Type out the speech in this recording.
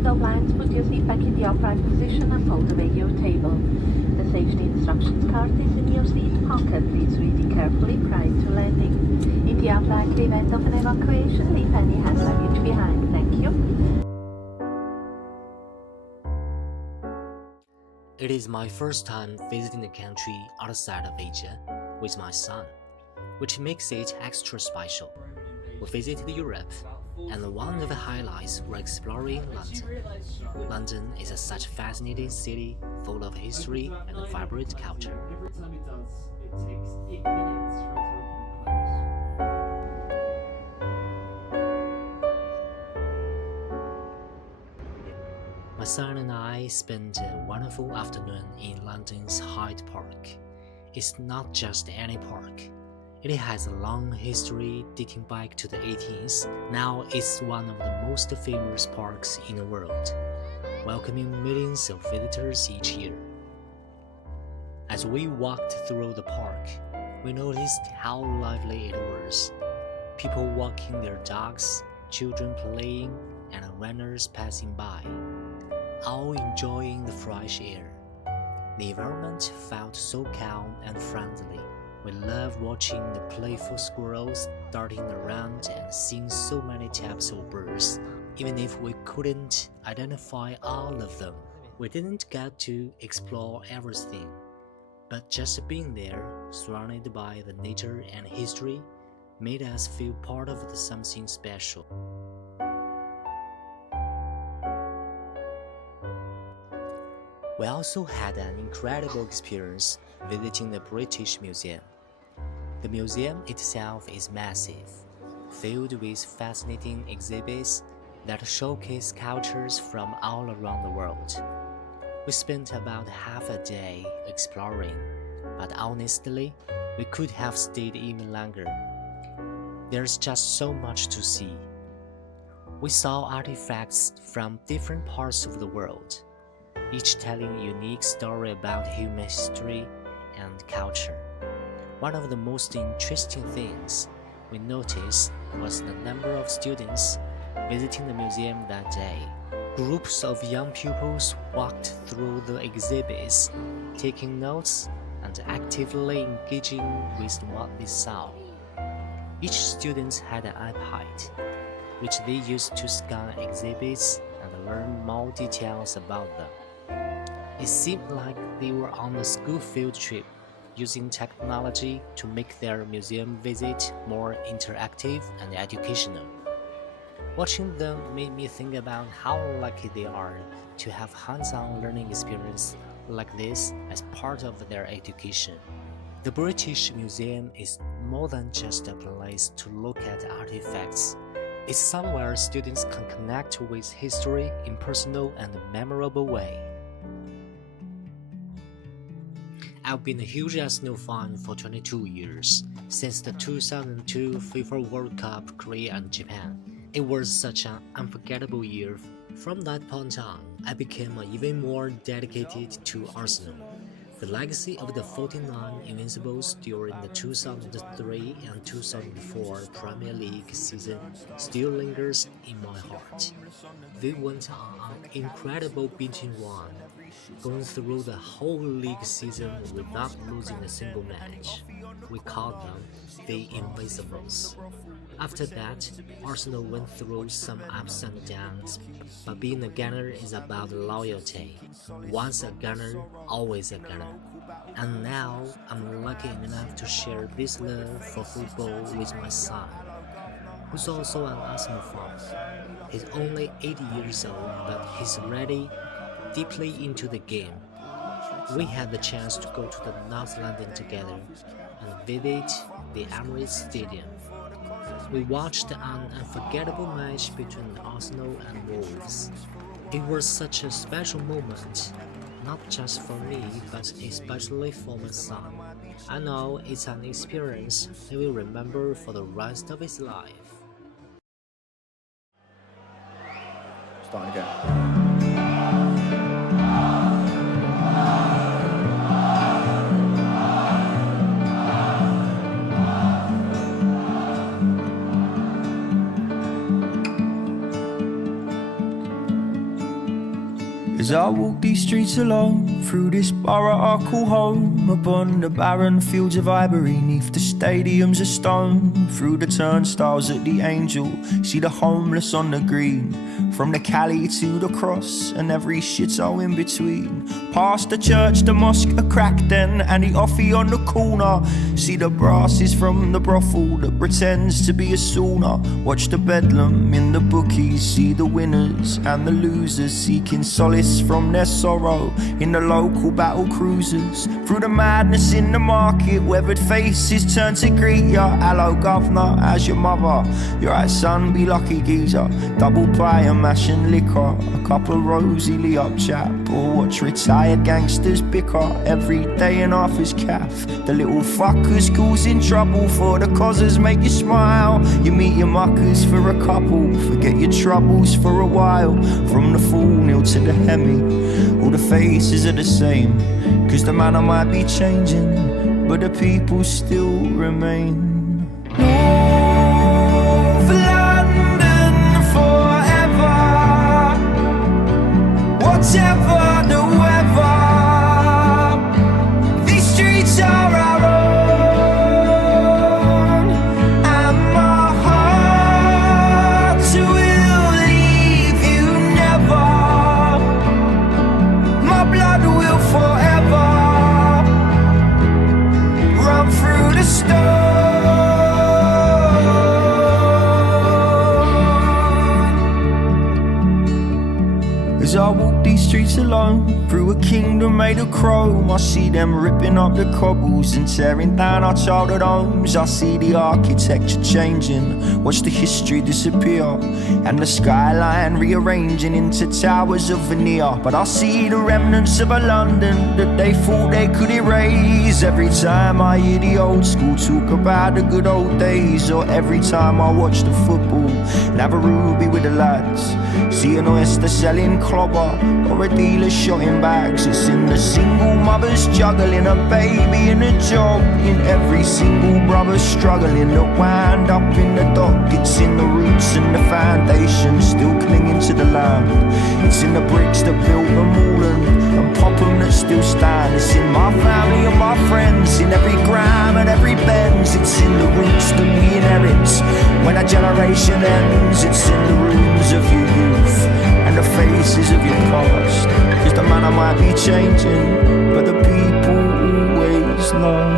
window blinds, put your seat back in the upright position and fold away your table. The safety instructions card is in your seat pocket. Please read it carefully prior to landing. In the unlikely event of an evacuation, leave any hand luggage behind. Thank you. It is my first time visiting a country outside of Asia with my son, which makes it extra special. We visited Europe, and one of the highlights was exploring London. London is such a fascinating city, full of history and vibrant culture. Every time it does, it takes 8 minutes for it to open and close. My son and I spent a wonderful afternoon in London's Hyde Park. It's not just any park. It has a long history dating back to the 18th. Now it's one of the most famous parks in the world, welcoming millions of visitors each year. As we walked through the park, we noticed how lively it was. People walking their dogs, children playing, and runners passing by, all enjoying the fresh air. The environment felt so calm and friendly. We loved watching the playful squirrels darting around and seeing so many types of birds, even if we couldn't identify all of them. We didn't get to explore everything, but just being there, surrounded by the nature and history, made us feel part of something special. We also had an incredible experience visiting the British Museum. The museum itself is massive, filled with fascinating exhibits that showcase cultures from all around the world. We spent about half a day exploring, but honestly, we could have stayed even longer. There's just so much to see. We saw artifacts from different parts of the world, each telling a unique story about human history and culture. One of the most interesting things we noticed was the number of students visiting the museum that day. Groups of young pupils walked through the exhibits, taking notes and actively engaging with what they saw. Each student had an iPad, which they used to scan exhibits and learn more details about them. It seemed like they were on a school field trip, using technology to make their museum visit more interactive and educational. Watching them made me think about how lucky they are to have hands-on learning experience like this as part of their education. The British Museum is more than just a place to look at artifacts. It's somewhere students can connect with history in a personal and memorable way. I've been a huge Arsenal fan for 22 years, since the 2002 FIFA World Cup Korea and Japan. It was such an unforgettable year. From that point on, I became even more dedicated to Arsenal. The legacy of the 49 Invincibles during the 2003 and 2004 Premier League season still lingers in my heart. They went on an incredible beating run, going through the whole league season without losing a single match. We called them the Invincibles. After that, Arsenal went through some ups and downs, but being a Gunner is about loyalty. Once a Gunner, always a Gunner. And now, I'm lucky enough to share this love for football with my son, who's also an Arsenal fan. He's only 8 years old, but he's already deeply into the game. We had the chance to go to the North London together and visit the Emirates Stadium. We watched an unforgettable match between Arsenal and Wolves. It was such a special moment, not just for me, but especially for my son. I know it's an experience he will remember for the rest of his life. Starting again. As I walk these streets alone, through this borough I call home, upon the barren fields of ivory, neath the stadiums of stone, through the turnstiles at the Angel, see the homeless on the green, from the Cali to the cross, and every shithole in between. Past the church, the mosque, a crack den, and the offie on the corner. See the brasses from the brothel that pretends to be a sauna. Watch the bedlam in the bookies, see the winners and the losers seeking solace from their sorrow in the local battle cruisers. Through the madness in the market, weathered faces turn to greet ya. Hello governor, how's your mother? You're right son, be lucky geezer. Double pie and mash and liquor, a cup of rosy lee up chap, or watch retired gangsters bicker every day in Arthur's calf. The little fuckers causing trouble for the causes make you smile. You meet your muckers for a couple, forget your troubles for a while. From the full nil to the hemi, all the faces are the same, cause the manner might be changing, but the people still remain. North London forever, whatever the weather, these streets are our own, and my heart will leave you never. My blood will forever run through the stone. As I walk these streets alone, through a kingdom made of chrome, I see them ripping up the cobbles and tearing down our childhood homes. I see the architecture changing, watch the history disappear, and the skyline rearranging into towers of veneer. But I see the remnants of a London that they thought they could erase. Every time I hear the old school talk about the good old days, or every time I watch the football and have a ruby with the lads, see an oyster selling clobber, or a dealer shotting bags. It's in the single mothers juggling a baby and a job, in every single brother struggling that wound up in the dock. It's in the roots and the foundations still clinging to the land. It's in the bricks that built the Moreland and Popham that still stand. It's in my family and my friends, in every gram and every bends. It's in the roots that we inherit when a generation ends. It's in the rooms of your youth and the faces of your past, cause the manner might be changing, but the people always last.